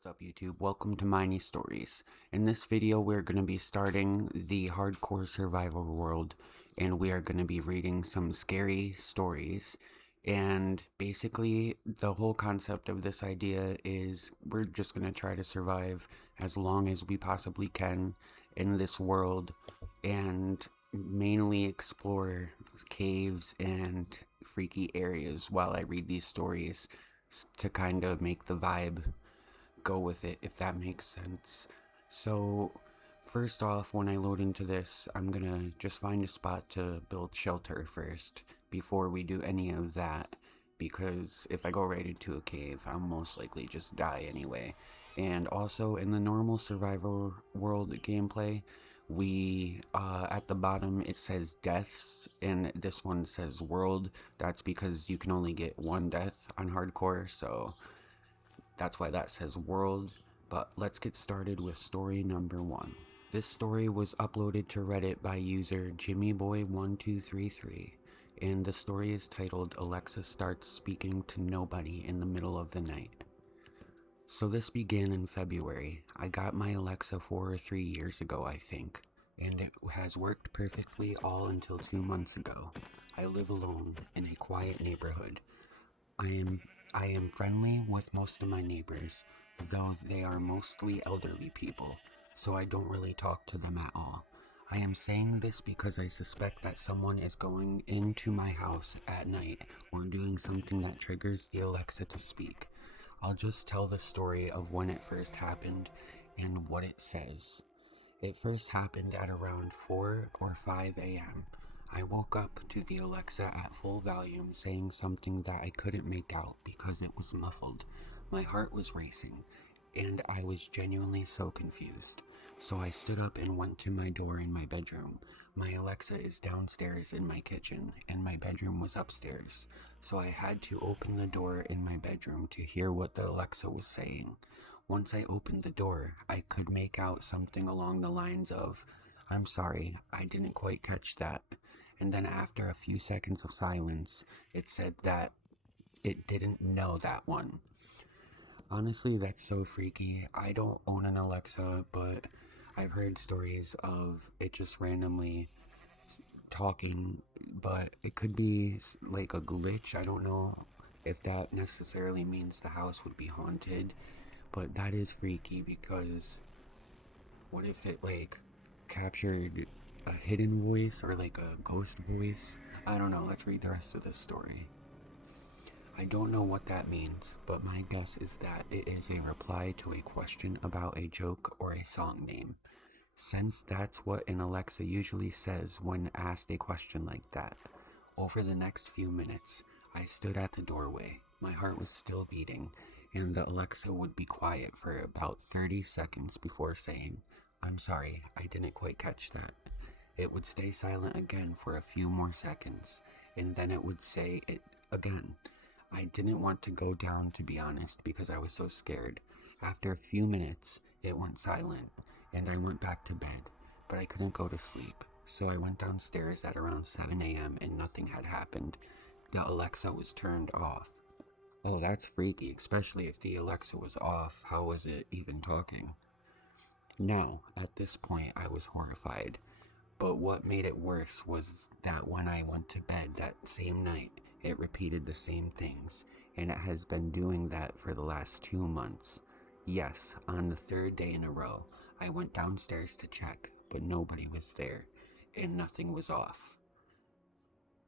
What's up YouTube? Welcome to Miney Stories. In this video we're going to be starting the hardcore survival world and we are going to be reading some scary stories. And basically the whole concept of this idea is we're just going to try to survive as long as we possibly can in this world and mainly explore caves and freaky areas while I read these stories to kind of make the vibe go with it, if that makes sense. So first off, when I load into this, I'm gonna just find a spot to build shelter first before we do any of that, because if I go right into a cave, I'll most likely just die anyway. And also in the normal survival world gameplay, we at the bottom it says deaths and this one says world. That's because you can only get one death on hardcore, so that's why that says world. But let's get started with story number 1. This story was uploaded to Reddit by user JimmyBoy1233, and the story is titled Alexa Starts Speaking to Nobody in the Middle of the Night. So this began in February. I got my Alexa 4 or 3 years ago, I think, and it has worked perfectly all until 2 months ago. I live alone in a quiet neighborhood. I am friendly with most of my neighbors, though they are mostly elderly people, so I don't really talk to them at all. I am saying this because I suspect that someone is going into my house at night or doing something that triggers the Alexa to speak. I'll just tell the story of when it first happened and what it says. It first happened at around 4 or 5 a.m. I woke up to the Alexa at full volume saying something that I couldn't make out because it was muffled. My heart was racing, and I was genuinely so confused. So I stood up and went to my door in my bedroom. My Alexa is downstairs in my kitchen, and my bedroom was upstairs. So I had to open the door in my bedroom to hear what the Alexa was saying. Once I opened the door, I could make out something along the lines of, "I'm sorry, I didn't quite catch that." And then after a few seconds of silence, it said that it didn't know that one. Honestly, that's so freaky. I don't own an Alexa, but I've heard stories of it just randomly talking, but it could be like a glitch. I don't know if that necessarily means the house would be haunted, but that is freaky because what if it like captured a hidden voice or like a ghost voice? I don't know. Let's read the rest of this story. I don't know what that means, but my guess is that it is a reply to a question about a joke or a song name, since that's what an Alexa usually says when asked a question like that. Over the next few minutes, I stood at the doorway. My heart was still beating, and the Alexa would be quiet for about 30 seconds before saying, "I'm sorry, I didn't quite catch that." It would stay silent again for a few more seconds, and then it would say it again. I didn't want to go down, to be honest, because I was so scared. After a few minutes, it went silent, and I went back to bed, but I couldn't go to sleep. So I went downstairs at around 7 a.m. and nothing had happened. The Alexa was turned off. Oh, that's freaky, especially if the Alexa was off. How was it even talking? Now, at this point, I was horrified. But what made it worse was that when I went to bed that same night, it repeated the same things, and it has been doing that for the last 2 months. Yes, on the 3rd day in a row, I went downstairs to check, but nobody was there, and nothing was off.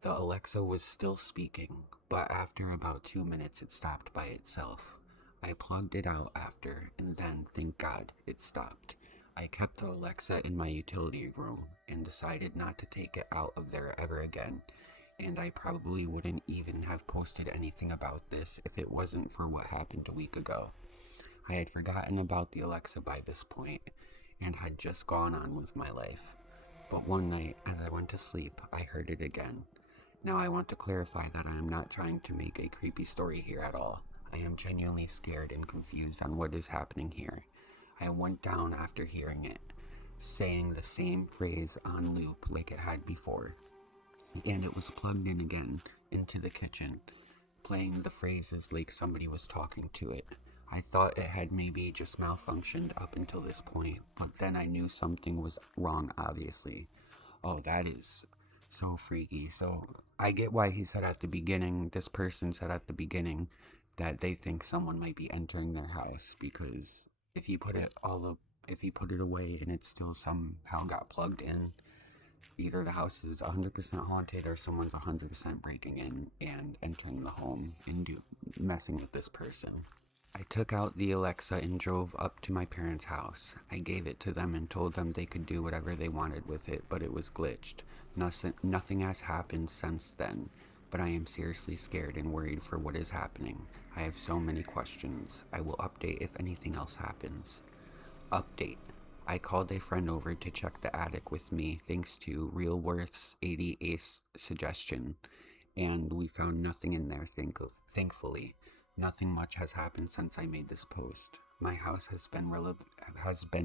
The Alexa was still speaking, but after about 2 minutes it stopped by itself. I plugged it out after, and then, thank God, it stopped. I kept the Alexa in my utility room and decided not to take it out of there ever again, and I probably wouldn't even have posted anything about this if it wasn't for what happened a week ago. I had forgotten about the Alexa by this point and had just gone on with my life. But one night, as I went to sleep, I heard it again. Now I want to clarify that I am not trying to make a creepy story here at all. I am genuinely scared and confused on what is happening here. I went down after hearing it, saying the same phrase on loop like it had before, and it was plugged in again into the kitchen, playing the phrases like somebody was talking to it. I thought it had maybe just malfunctioned up until this point, but then I knew something was wrong, obviously. Oh, that is so freaky. So I get why he said at the beginning, this person said at the beginning, that they think someone might be entering their house, because if you put it all up, if you put it away and it still somehow got plugged in, either the house is 100% haunted or someone's 100% breaking in and entering the home and messing with this person. I took out the Alexa and drove up to my parents' house. I gave it to them and told them they could do whatever they wanted with it, but it was glitched. Nothing has happened since then, but I am seriously scared and worried for what is happening. I have so many questions. I will update if anything else happens. Update. I called a friend over to check the attic with me thanks to Realworth's 80 Ace suggestion, and we found nothing in there, thankfully. Nothing much has happened since I made this post. My house has been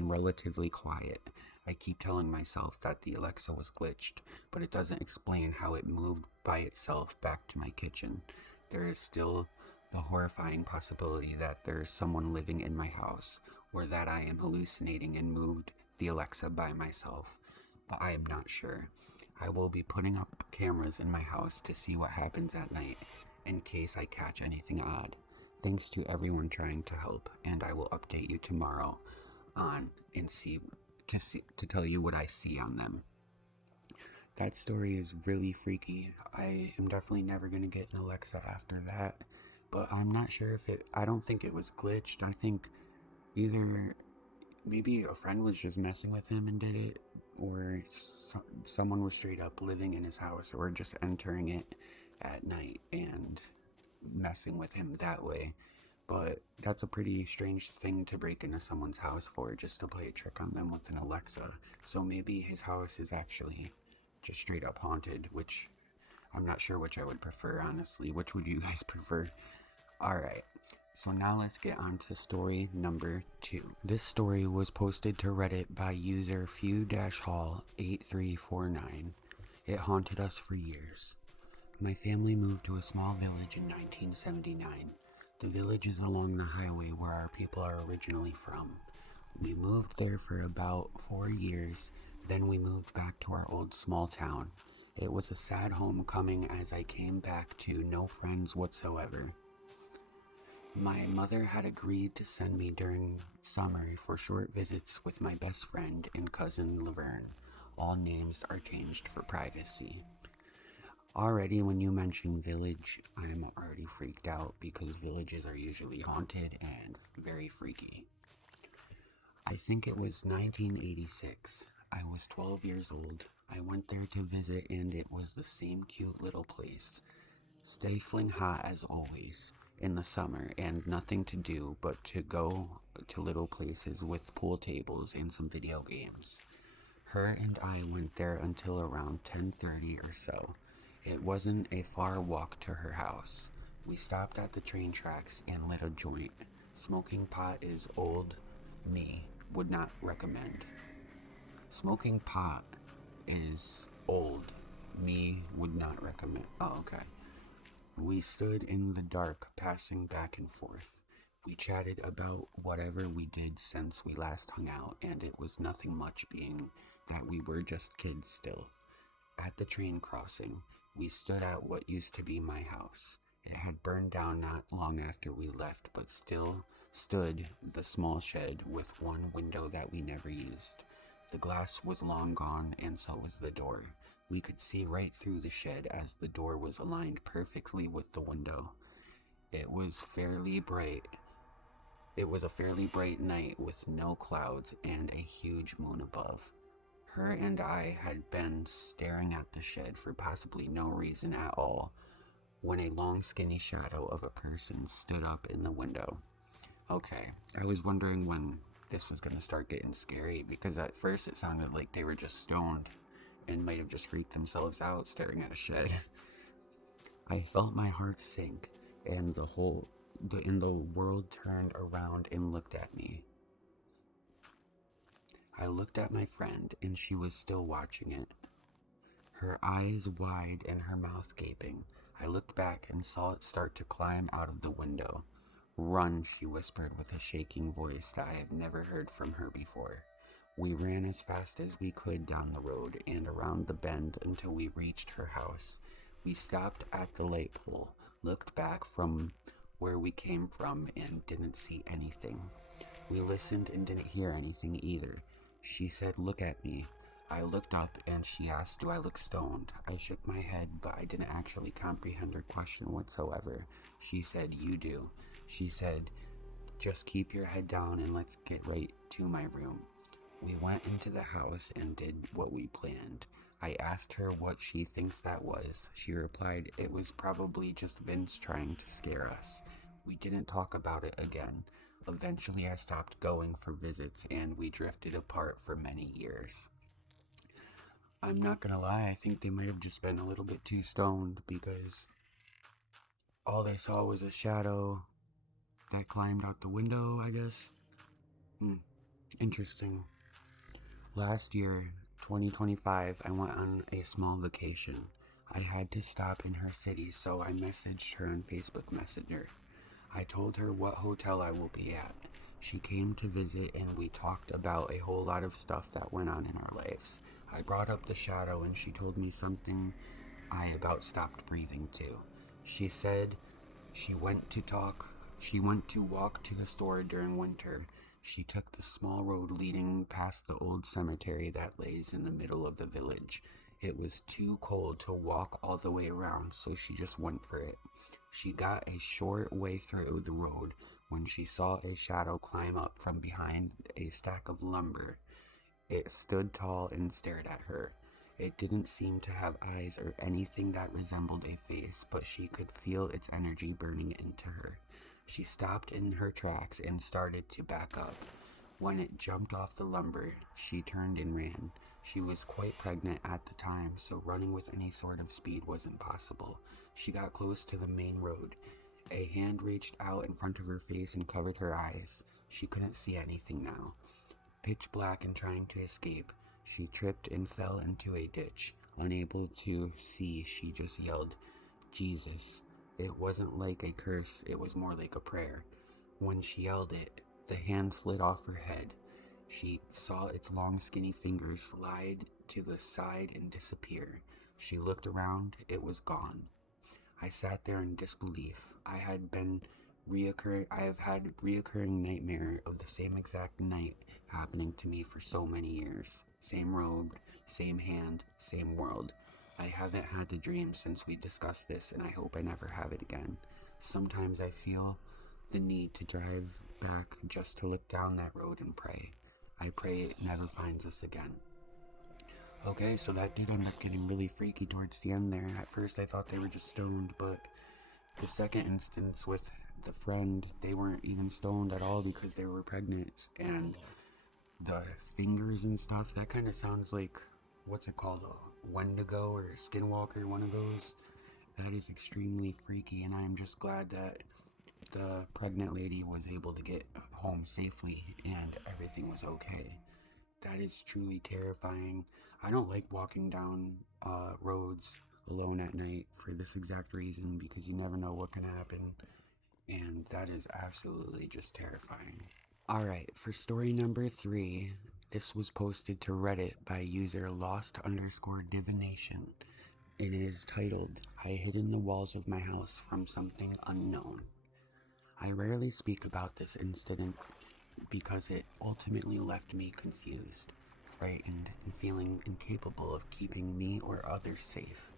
relatively quiet. I keep telling myself that the Alexa was glitched, but it doesn't explain how it moved by itself back to my kitchen. There is still the horrifying possibility that there is someone living in my house, or that I am hallucinating and moved the Alexa by myself, but I am not sure. I will be putting up cameras in my house to see what happens at night, in case I catch anything odd. Thanks to everyone trying to help, and I will update you tomorrow on and to tell you what I see on them. That story is really freaky. I am definitely never gonna get an Alexa after that, but I'm not sure if I don't think it was glitched. I think either maybe a friend was just messing with him and did it, or someone was straight up living in his house or just entering it at night and messing with him that way. But that's a pretty strange thing to break into someone's house for, just to play a trick on them with an Alexa. So maybe his house is actually just straight up haunted, which I'm not sure which I would prefer, honestly. Which would you guys prefer? Alright, so now let's get on to story number 2. This story was posted to Reddit by user few-hall8349. It haunted us for years. My family moved to a small village in 1979. The village is along the highway where our people are originally from. We moved there for about 4 years, then we moved back to our old small town. It was a sad homecoming as I came back to no friends whatsoever. My mother had agreed to send me during summer for short visits with my best friend and cousin Laverne. All names are changed for privacy. Already when you mention village, I am already freaked out because villages are usually haunted and very freaky. I think it was 1986. I was 12 years old. I went there to visit and it was the same cute little place. Stifling hot as always in the summer and nothing to do but to go to little places with pool tables and some video games. Her and I went there until around 10:30 or so. It wasn't a far walk to her house. We stopped at the train tracks and lit a joint. Smoking pot is old me would not recommend. Smoking pot is old me would not recommend. Oh, okay. We stood in the dark, passing back and forth. We chatted about whatever we did since we last hung out, and it was nothing much, being that we were just kids still. At the train crossing, we stood at what used to be my house. It had burned down not long after we left, but still stood the small shed with one window that we never used. The glass was long gone, and so was the door. We could see right through the shed as the door was aligned perfectly with the window. It was a fairly bright night with no clouds and a huge moon above. Her and I had been staring at the shed for possibly no reason at all when a long skinny shadow of a person stood up in the window. Okay, I was wondering when this was going to start getting scary, because at first it sounded like they were just stoned and might have just freaked themselves out staring at a shed. I felt my heart sink and the world turned around and looked at me. I looked at my friend and she was still watching it, her eyes wide and her mouth gaping. I looked back and saw it start to climb out of the window. "Run," she whispered with a shaking voice that I had never heard from her before. We ran as fast as we could down the road and around the bend until we reached her house. We stopped at the light pole, looked back from where we came from, and didn't see anything. We listened and didn't hear anything either. She said, "Look at me." I looked up and she asked, "Do I look stoned?" I shook my head, but I didn't actually comprehend her question whatsoever. She said, "You do." She said, "Just keep your head down and let's get right to my room." We went into the house and did what we planned. I asked her what she thinks that was. She replied, "It was probably just Vince trying to scare us." We didn't talk about it again. Eventually, I stopped going for visits and we drifted apart for many years. I'm not gonna lie, I think they might have just been a little bit too stoned because all they saw was a shadow that climbed out the window, I guess. Interesting. Last year, 2025, I went on a small vacation. I had to stop in her city, so I messaged her on Facebook Messenger. I told her what hotel I will be at. She came to visit and we talked about a whole lot of stuff that went on in our lives. I brought up the shadow and she told me something I about stopped breathing too. She said she went to walk to the store during winter. She took the small road leading past the old cemetery that lays in the middle of the village. It was too cold to walk all the way around, so she just went for it. She got a short way through the road when she saw a shadow climb up from behind a stack of lumber. It stood tall and stared at her. It didn't seem to have eyes or anything that resembled a face, but she could feel its energy burning into her. She stopped in her tracks and started to back up. When it jumped off the lumber, she turned and ran. She was quite pregnant at the time, so running with any sort of speed wasn't possible. She got close to the main road. A hand reached out in front of her face and covered her eyes. She couldn't see anything now. Pitch black and trying to escape, she tripped and fell into a ditch. Unable to see, she just yelled, "Jesus." It wasn't like a curse, it was more like a prayer. When she yelled it, the hand slid off her head. She saw its long skinny fingers slide to the side and disappear. She looked around, it was gone. I sat there in disbelief. I have had reoccurring nightmare of the same exact night happening to me for so many years. Same road, same hand, same world. I haven't had the dream since we discussed this, and I hope I never have it again. Sometimes I feel the need to drive back just to look down that road and pray. I pray it never finds us again. Okay, so that did end up getting really freaky towards the end there. At first I thought they were just stoned, but the second instance with the friend, they weren't even stoned at all because they were pregnant. And the fingers and stuff, that kind of sounds like, what's it called, a Wendigo or a Skinwalker, one of those. That is extremely freaky, and I'm just glad that the pregnant lady was able to get home safely and everything was okay. That is truly terrifying. I don't like walking down roads alone at night for this exact reason, because you never know what can happen, and that is absolutely just terrifying. Alright, for story number 3, this was posted to Reddit by user lost_divination. It is titled, "I hid in the walls of my house from something unknown." I rarely speak about this incident because it ultimately left me confused, frightened, and feeling incapable of keeping me or others safe.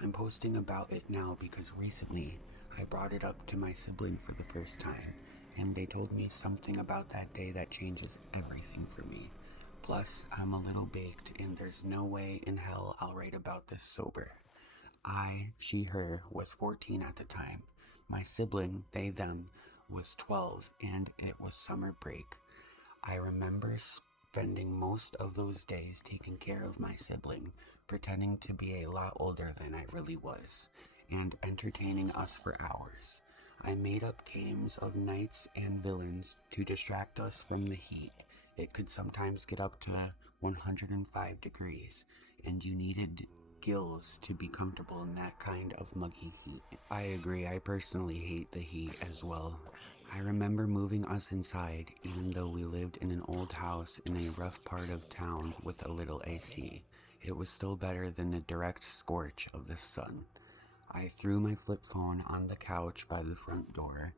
I'm posting about it now because recently I brought it up to my sibling for the first time, and they told me something about that day that changes everything for me. Plus, I'm a little baked, and there's no way in hell I'll write about this sober. She, her, was 14 at the time. My sibling, they, them, was 12, and it was summer break. I remember spending most of those days taking care of my sibling, pretending to be a lot older than I really was, and entertaining us for hours. I made up games of knights and villains to distract us from the heat. It could sometimes get up to 105 degrees, and you needed gills to be comfortable in that kind of muggy heat. I agree, I personally hate the heat as well. I remember moving us inside, even though we lived in an old house in a rough part of town with a little AC. It was still better than the direct scorch of the sun. I threw my flip phone on the couch by the front door,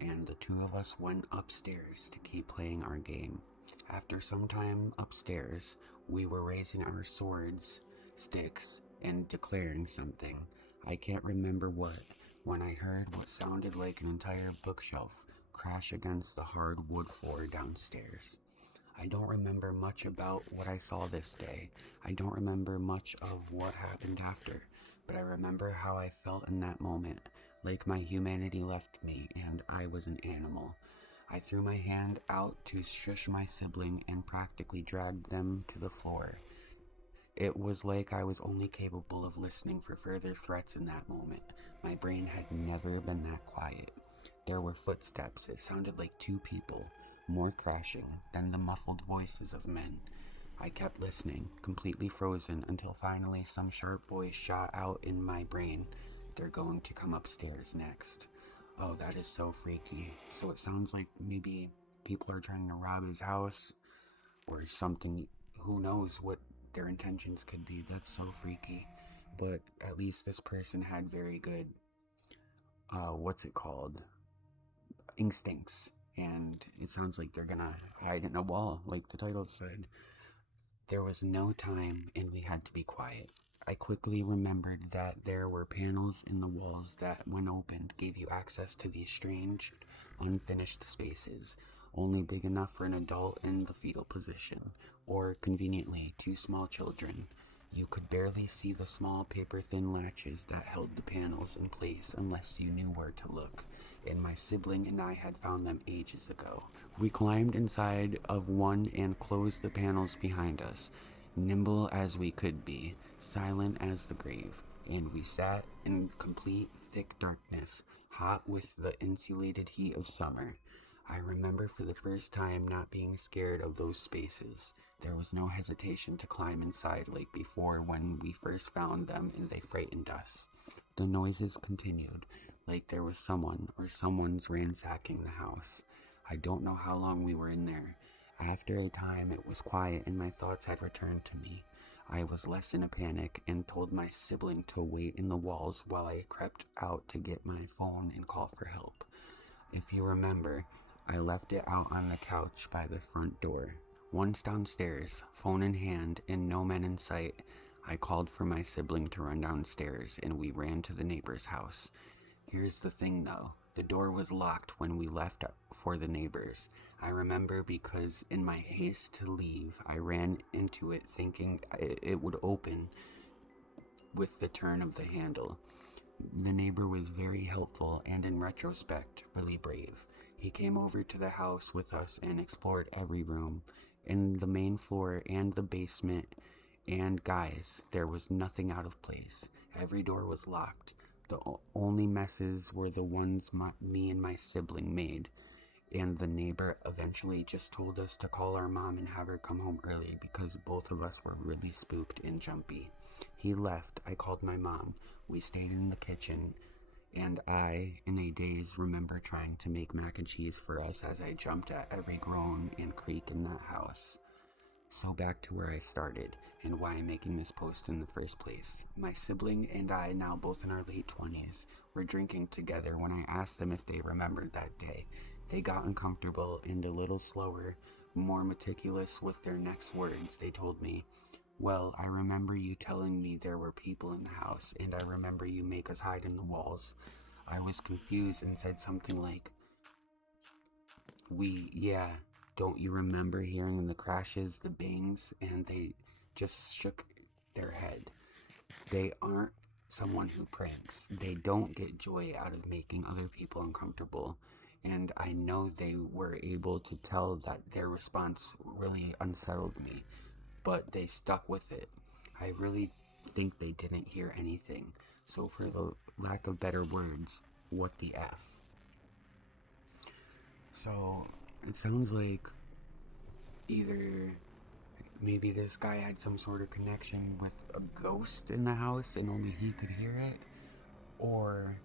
and the two of us went upstairs to keep playing our game. After some time upstairs, we were raising our swords, sticks, and declaring something. I can't remember what, when I heard what sounded like an entire bookshelf crash against the hard wood floor downstairs. I don't remember much about what I saw this day. I don't remember much of what happened after, but I remember how I felt in that moment, like my humanity left me and I was an animal. I threw my hand out to shush my sibling and practically dragged them to the floor. It was like I was only capable of listening for further threats in that moment. My brain had never been that quiet. There were footsteps. It sounded like two people, more crashing, then the muffled voices of men. I kept listening, completely frozen, until finally some sharp voice shot out in my brain. They're going to come upstairs next. Oh, that is so freaky. So it sounds like maybe people are trying to rob his house or something. Who knows what their intentions could be. That's so freaky. But at least this person had very good, instincts. And it sounds like they're gonna hide in a wall, like the title said. There was no time and we had to be quiet. I quickly remembered that there were panels in the walls that, when opened, gave you access to these strange, unfinished spaces, only big enough for an adult in the fetal position, or, conveniently, two small children. You could barely see the small paper-thin latches that held the panels in place unless you knew where to look, and my sibling and I had found them ages ago. We climbed inside of one and closed the panels behind us, nimble as we could be, silent as the grave, and we sat in complete thick darkness, hot with the insulated heat of summer. I remember for the first time not being scared of those spaces. There was no hesitation to climb inside like before when we first found them and they frightened us. The noises continued, like there was someone or someone's ransacking the house. I don't know how long we were in there. After a time, it was quiet and my thoughts had returned to me. I was less in a panic and told my sibling to wait in the walls while I crept out to get my phone and call for help. If you remember, I left it out on the couch by the front door. Once downstairs, phone in hand and no men in sight, I called for my sibling to run downstairs and we ran to the neighbor's house. Here's the thing though, the door was locked when we left for the neighbors. I remember because in my haste to leave, I ran into it thinking it would open with the turn of the handle. The neighbor was very helpful and in retrospect, really brave. He came over to the house with us and explored every room, in the main floor and the basement, and guys, there was nothing out of place. Every door was locked. The only messes were the ones me and my sibling made, and the neighbor eventually just told us to call our mom and have her come home early because both of us were really spooked and jumpy. He left. I called my mom. We stayed in the kitchen, and I, in a daze, remember trying to make mac and cheese for us as I jumped at every groan and creak in that house. So back to where I started, and why I'm making this post in the first place. My sibling and I, now both in our late 20s, were drinking together when I asked them if they remembered that day. They got uncomfortable and a little slower, more meticulous with their next words. They told me, "Well, I remember you telling me there were people in the house, and I remember you make us hide in the walls." I was confused and said something like, yeah, don't you remember hearing the crashes, the bangs? And they just shook their head. They aren't someone who pranks. They don't get joy out of making other people uncomfortable. And I know they were able to tell that their response really unsettled me, but they stuck with it. I really think they didn't hear anything. So for the lack of better words, what the F? So it sounds like either maybe this guy had some sort of connection with a ghost in the house and only he could hear it, or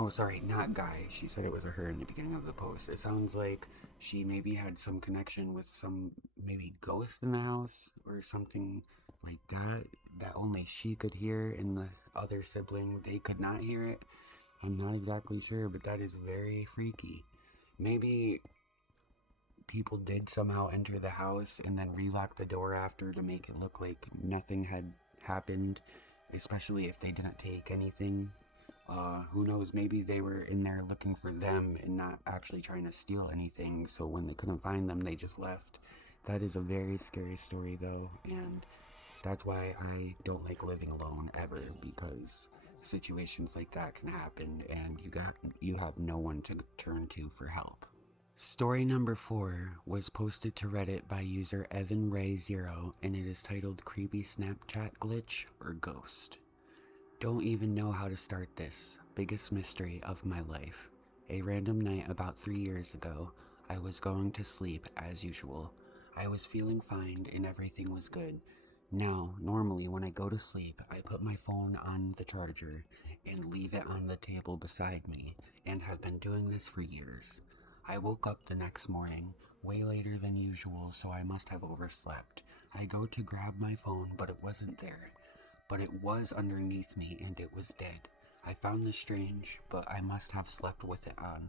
Oh, sorry, not guy. She said it was a her in the beginning of the post. It sounds like she maybe had some connection with some maybe ghost in the house or something like that that only she could hear and the other sibling they could not hear it. I'm not exactly sure, but that is very freaky. Maybe people did somehow enter the house and then relock the door after to make it look like nothing had happened, especially if they didn't take anything. Who knows, maybe they were in there looking for them and not actually trying to steal anything, so when they couldn't find them, they just left. That is a very scary story, though, and that's why I don't like living alone ever, because situations like that can happen, and you have no one to turn to for help. Story number 4 was posted to Reddit by user Evan Ray 0, and it is titled Creepy Snapchat Glitch or Ghost. Don't even know how to start this. Biggest mystery of my life. A random night about 3 years ago, I was going to sleep as usual. I was feeling fine and everything was good. Now, normally when I go to sleep, I put my phone on the charger and leave it on the table beside me, and have been doing this for years. I woke up the next morning, way later than usual, so I must have overslept. I go to grab my phone, but it wasn't there. But it was underneath me and it was dead. I found this strange, but I must have slept with it on.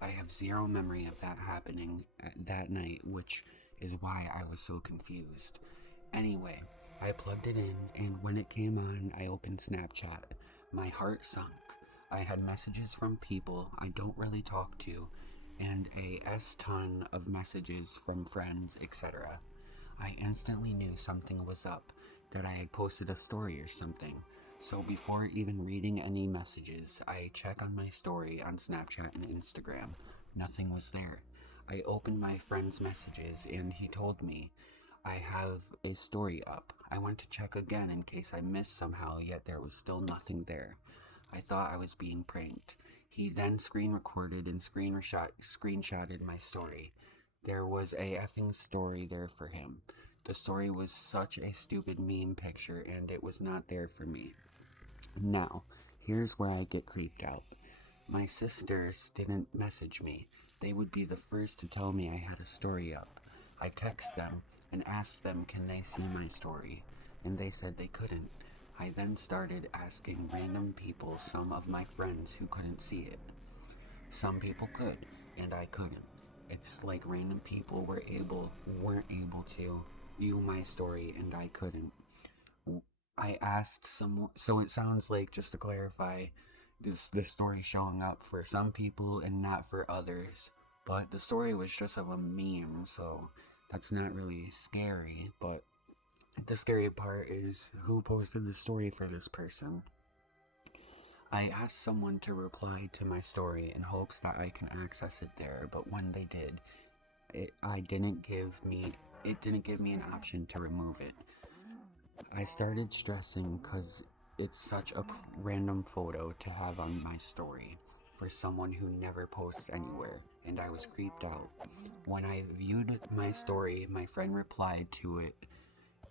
I have zero memory of that happening that night, which is why I was so confused. Anyway, I plugged it in, and when it came on, I opened Snapchat. My heart sunk. I had messages from people I don't really talk to, and a ton of messages from friends, etc. I instantly knew something was up, that I had posted a story or something. So before even reading any messages, I check on my story on Snapchat and Instagram. Nothing was there. I opened my friend's messages and he told me, I have a story up. I went to check again in case I missed somehow, yet there was still nothing there. I thought I was being pranked. He then screen recorded and screenshotted my story. There was a effing story there for him. The story was such a stupid meme picture, and it was not there for me. Now, here's where I get creeped out. My sisters didn't message me. They would be the first to tell me I had a story up. I text them and asked them can they see my story, and they said they couldn't. I then started asking random people, some of my friends who couldn't see it. Some people could, and I couldn't. It's like random people weren't able to view my story and I couldn't. I asked someone, so it sounds like, just to clarify, the story showing up for some people and not for others. But the story was just of a meme, so that's not really scary. But the scary part is who posted the story for this person. I asked someone to reply to my story in hopes that I can access it there, but when they did, it didn't give me an option to remove it. I started stressing because it's such a random photo to have on my story for someone who never posts anywhere, and I was creeped out. When I viewed my story, my friend replied to it,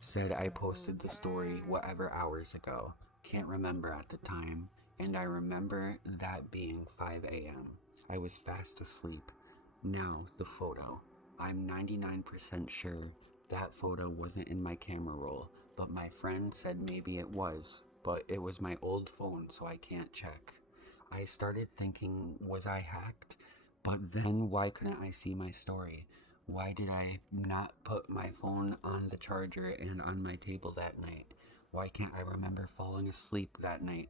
said I posted the story whatever hours ago. Can't remember at the time, and I remember that being 5 a.m. I was fast asleep. Now, the photo. I'm 99% sure that photo wasn't in my camera roll, but my friend said maybe it was, but it was my old phone, so I can't check. I started thinking, was I hacked? But then why couldn't I see my story? Why did I not put my phone on the charger and on my table that night? Why can't I remember falling asleep that night?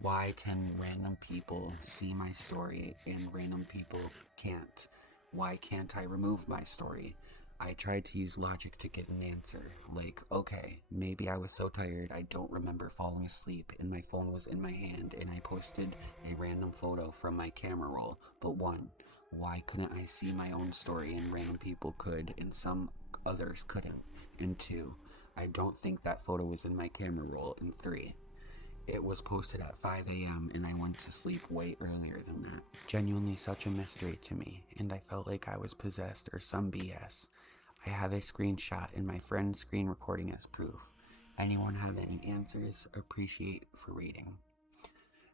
Why can random people see my story and random people can't? Why can't I remove my story? I tried to use logic to get an answer, like, okay, maybe I was so tired I don't remember falling asleep and my phone was in my hand and I posted a random photo from my camera roll. But 1, why couldn't I see my own story and random people could and some others couldn't? And 2, I don't think that photo was in my camera roll. And 3, it was posted at 5 a.m. and I went to sleep way earlier than that. Genuinely such a mystery to me, and I felt like I was possessed or some BS. I have a screenshot and my friend's screen recording as proof. Anyone have any answers? Appreciate for reading.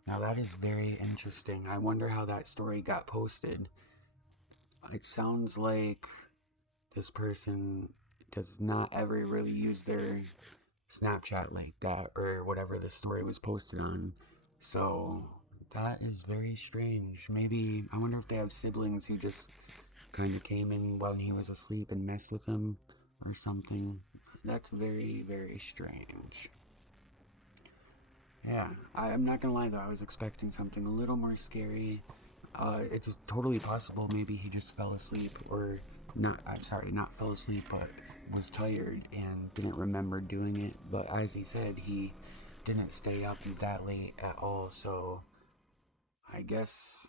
Now that is very interesting. I wonder how that story got posted. It sounds like this person does not ever really use their Snapchat like that or whatever the story was posted on. So that is very strange. Maybe, I wonder if they have siblings who just kind of came in while he was asleep and messed with him or something. That's very, very strange. Yeah, I'm not gonna lie though, I was expecting something a little more scary. It's totally possible maybe he just fell asleep, or not, I'm sorry, not fell asleep, but was tired and didn't remember doing it. But as he said, he didn't stay up that late at all, so I guess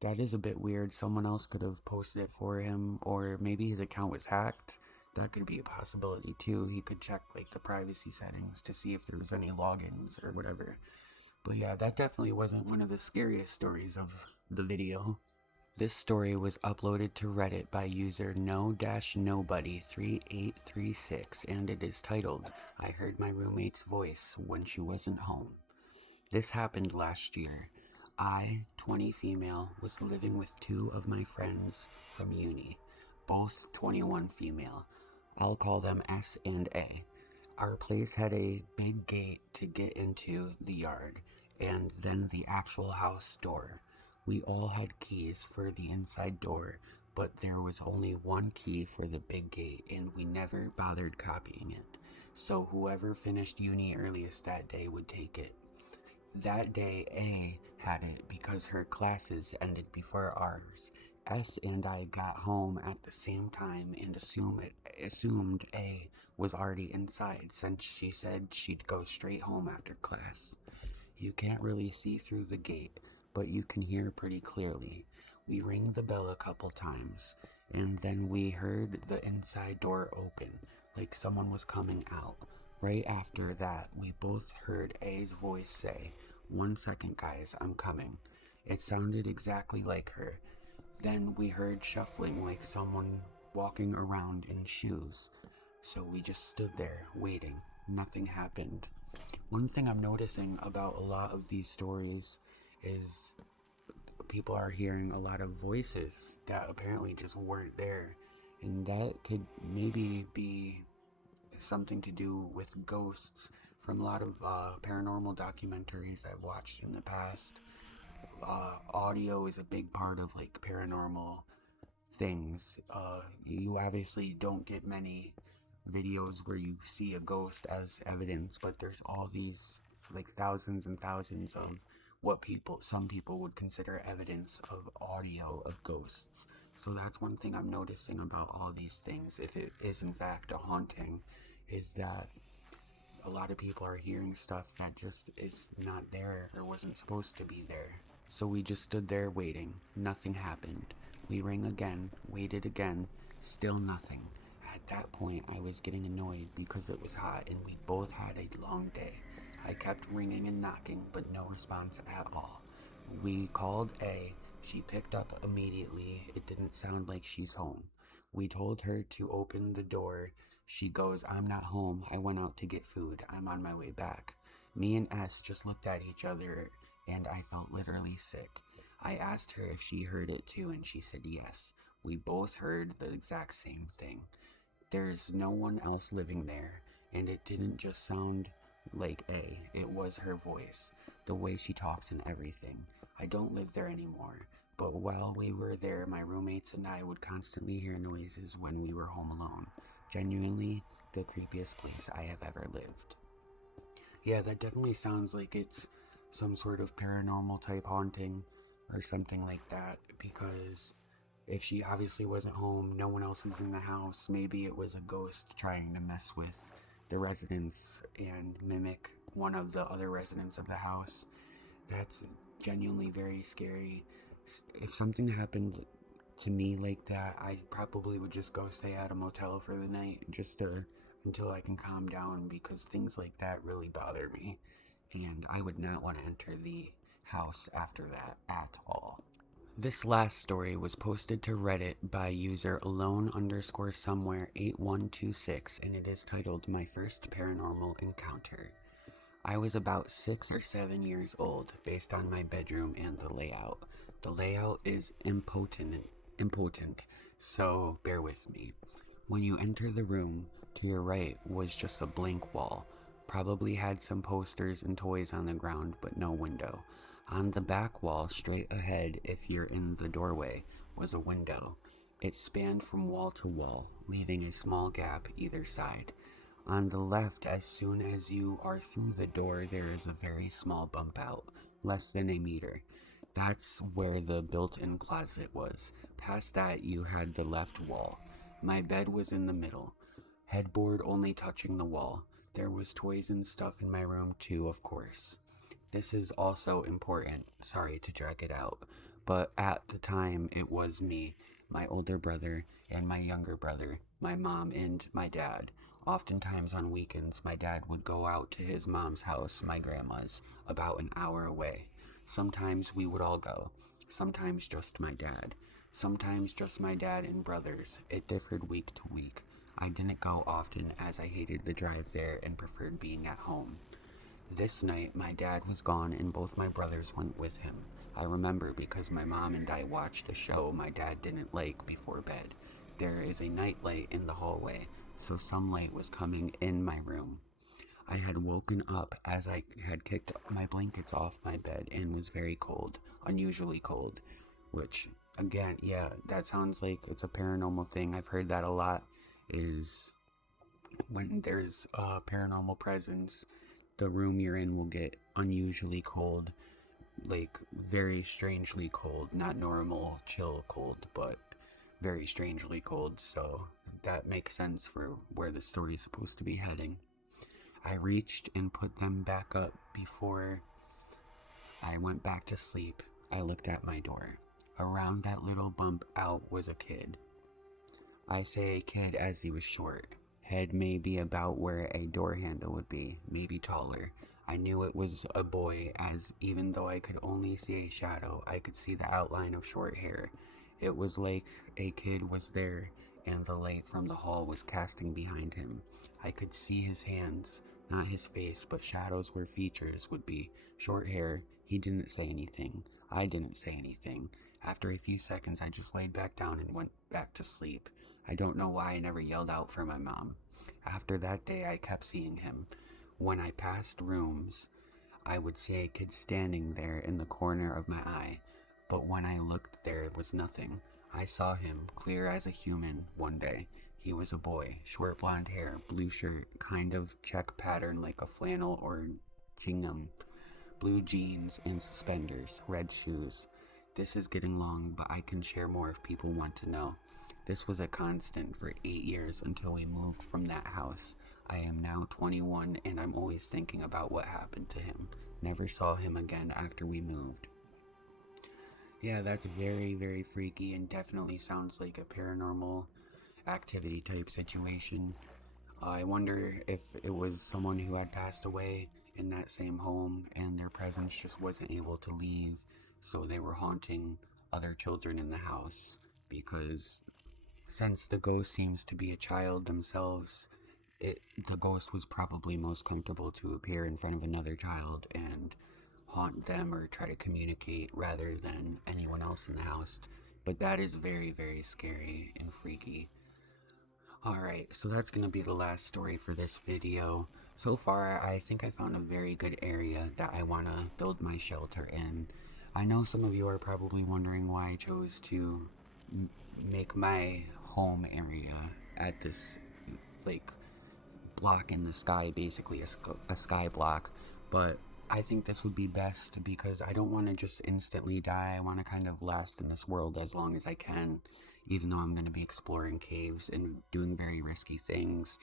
that is a bit weird. Someone else could have posted it for him, or maybe his account was hacked. That could be a possibility too. He could check like the privacy settings to see if there was any logins or whatever. But yeah, that definitely wasn't one of the scariest stories of the video. This story was uploaded to Reddit by user no-nobody3836, and it is titled, I Heard My Roommate's Voice When She Wasn't Home. This happened last year. I, 20 female, was living with two of my friends from uni, both 21 female. I'll call them S and A. Our place had a big gate to get into the yard, and then the actual house door. We all had keys for the inside door, but there was only one key for the big gate, and we never bothered copying it. So whoever finished uni earliest that day would take it. That day, A had it because her classes ended before ours. S and I got home at the same time and assumed A was already inside since she said she'd go straight home after class. You can't really see through the gate, but you can hear pretty clearly. We rang the bell a couple times, and then we heard the inside door open, like someone was coming out. Right after that, we both heard A's voice say, "1 second, guys, I'm coming." It sounded exactly like her. Then we heard shuffling like someone walking around in shoes. So we just stood there, waiting. Nothing happened. One thing I'm noticing about a lot of these stories is people are hearing a lot of voices that apparently just weren't there. And that could maybe be something to do with ghosts from a lot of paranormal documentaries I've watched in the past. Audio is a big part of like paranormal things. You obviously don't get many videos where you see a ghost as evidence, but there's all these like thousands and thousands of what some people would consider evidence of audio of ghosts. So that's one thing I'm noticing about all these things, if it is in fact a haunting, is that a lot of people are hearing stuff that just is not there or wasn't supposed to be there. So we just stood there waiting. Nothing happened. We rang again, waited again, still nothing. At that point, I was getting annoyed because it was hot and we both had a long day. I kept ringing and knocking, but no response at all. We called A. She picked up immediately. It didn't sound like she's home. We told her to open the door. She goes, "I'm not home. I went out to get food. I'm on my way back." Me and S just looked at each other and I felt literally sick. I asked her if she heard it too and she said yes. We both heard the exact same thing. There's no one else living there, and it didn't just sound like A, it was her voice, the way she talks and everything. I don't live there anymore, but while we were there, my roommates and I would constantly hear noises when we were home alone. Genuinely, the creepiest place I have ever lived. Yeah, that definitely sounds like it's some sort of paranormal type haunting or something like that, because if she obviously wasn't home, no one else is in the house, maybe it was a ghost trying to mess with the residents and mimic one of the other residents of the house. That's genuinely very scary. If something happened to me like that, I probably would just go stay at a motel for the night until I can calm down, because things like that really bother me, and I would not want to enter the house after that at all. This last story was posted to Reddit by user alone_somewhere8126, and it is titled My First Paranormal Encounter. I was about 6 or 7 years old based on my bedroom and the layout. The layout is impotent, so bear with me. When you enter the room, to your right was just a blank wall. Probably had some posters and toys on the ground, but no window. On the back wall, straight ahead, if you're in the doorway, was a window. It spanned from wall to wall, leaving a small gap either side. On the left, as soon as you are through the door, there is a very small bump out, less than a meter. That's where the built-in closet was. Past that, you had the left wall. My bed was in the middle, headboard only touching the wall. There was toys and stuff in my room too, of course. This is also important, sorry to drag it out, but at the time it was me, my older brother, and my younger brother, my mom and my dad. Oftentimes on weekends, my dad would go out to his mom's house, my grandma's, about an hour away. Sometimes we would all go. Sometimes just my dad. Sometimes just my dad and brothers. It differed week to week. I didn't go often as I hated the drive there and preferred being at home. This night, my dad was gone and both my brothers went with him. I remember because my mom and I watched a show my dad didn't like before bed. There is a night light in the hallway, so some light was coming in my room. I had woken up as I had kicked my blankets off my bed and was very cold, unusually cold, which, again, yeah, that sounds like it's a paranormal thing. I've heard that a lot, is when there's a paranormal presence, the room you're in will get unusually cold, like very strangely cold, not normal, chill cold, but very strangely cold, so that makes sense for where the story is supposed to be heading. I reached and put them back up before I went back to sleep. I looked at my door. Around that little bump out was a kid. I say a kid as he was short. Head maybe about where a door handle would be, maybe taller. I knew it was a boy, as even though I could only see a shadow, I could see the outline of short hair. It was like a kid was there, and the light from the hall was casting behind him. I could see his hands, not his face, but shadows where features would be. Short hair. He didn't say anything. I didn't say anything. After a few seconds, I just laid back down and went back to sleep. I don't know why I never yelled out for my mom. After that day, I kept seeing him. When I passed rooms, I would see a kid standing there in the corner of my eye, but when I looked, there was nothing. I saw him, clear as a human, one day. He was a boy, short blonde hair, blue shirt, kind of check pattern like a flannel or gingham, blue jeans and suspenders, red shoes. This is getting long, but I can share more if people want to know. This was a constant for 8 years until we moved from that house. I am now 21 and I'm always thinking about what happened to him. Never saw him again after we moved. Yeah, that's very, very freaky and definitely sounds like a paranormal activity type situation. I wonder if it was someone who had passed away in that same home and their presence just wasn't able to leave, so they were haunting other children in the house, because since the ghost seems to be a child themselves, the ghost was probably most comfortable to appear in front of another child and haunt them or try to communicate rather than anyone else in the house. But that is very, very scary and freaky. Alright, so that's going to be the last story for this video. So far, I think I found a very good area that I want to build my shelter in. I know some of you are probably wondering why I chose to make my home area at this, like, block in the sky, basically a sky block, but I think this would be best because I don't want to just instantly die. I want to kind of last in this world as long as I can, even though I'm going to be exploring caves and doing very risky things.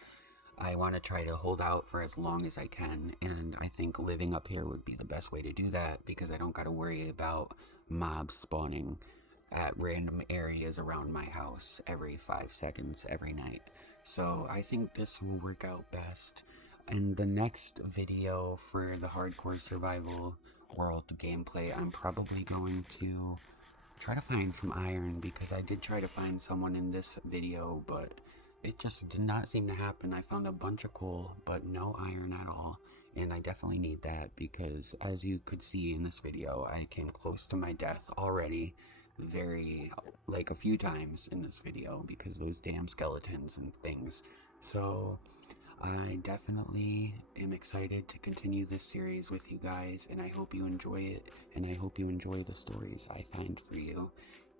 I want to try to hold out for as long as I can, and I think living up here would be the best way to do that because I don't got to worry about mobs spawning at random areas around my house every 5 seconds every night. So I think this will work out best. In the next video for the hardcore survival world gameplay, I'm probably going to try to find some iron, because I did try to find someone in this video, but it just did not seem to happen. I found a bunch of coal, but no iron at all. And I definitely need that because, as you could see in this video, I came close to my death already, like a few times in this video because those damn skeletons and things. So I definitely am excited to continue this series with you guys, and I hope you enjoy it, and I hope you enjoy the stories I find for you.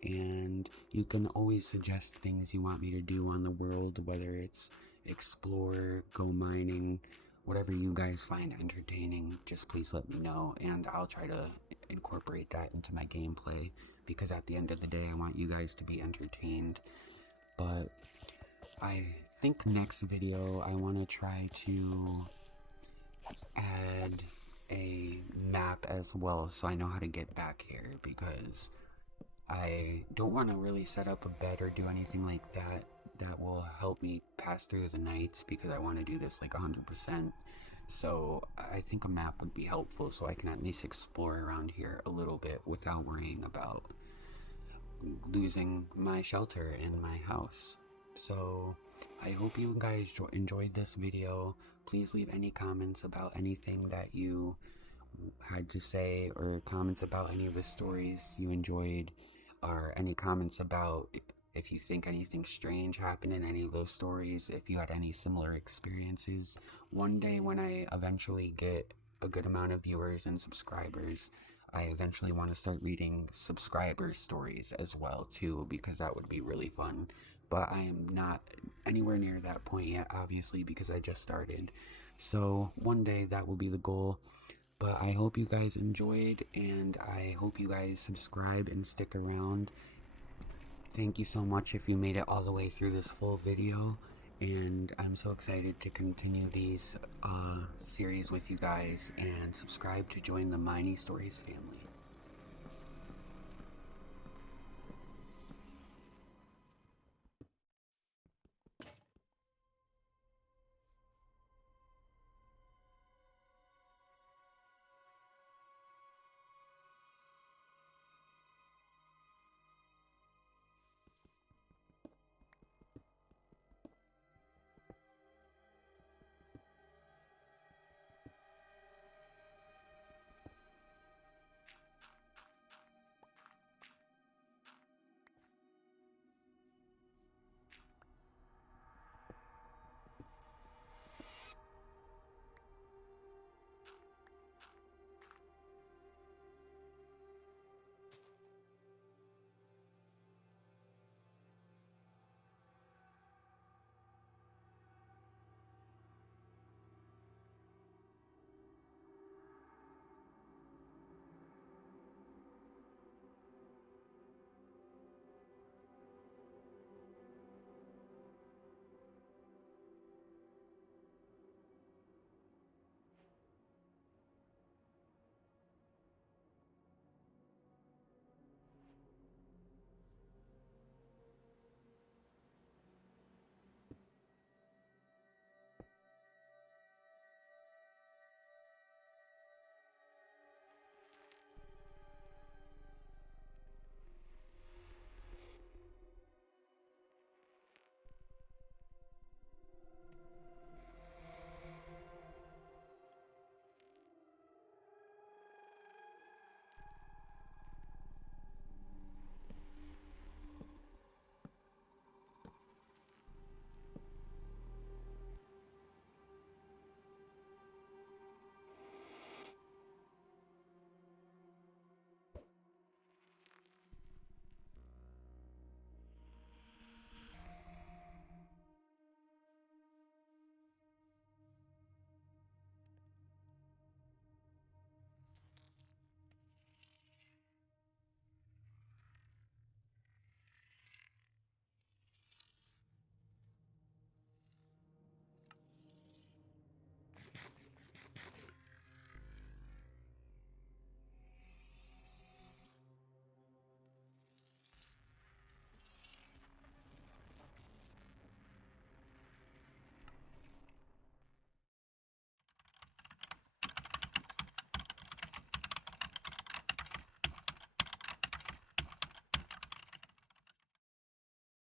And you can always suggest things you want me to do on the world, whether it's explore, go mining, whatever you guys find entertaining. Just please let me know, and I'll try to incorporate that into my gameplay, because at the end of the day I want you guys to be entertained. But I think next video I want to try to add a map as well, so I know how to get back here, because I don't want to really set up a bed or do anything like that that will help me pass through the nights, because I want to do this like 100%. So I think a map would be helpful, so I can at least explore around here a little bit without worrying about losing my shelter in my house. So I hope you guys enjoyed this video. Please leave any comments about anything that you had to say, or comments about any of the stories you enjoyed, or any comments about if you think anything strange happened in any of those stories, if you had any similar experiences. One day when I eventually get a good amount of viewers and subscribers, I eventually want to start reading subscriber stories as well too, because that would be really fun. But I am not anywhere near that point yet, obviously, because I just started. So one day that will be the goal. But I hope you guys enjoyed, and I hope you guys subscribe and stick around. Thank you so much if you made it all the way through this full video, and I'm so excited to continue these series with you guys, and subscribe to join the Miney Stories family.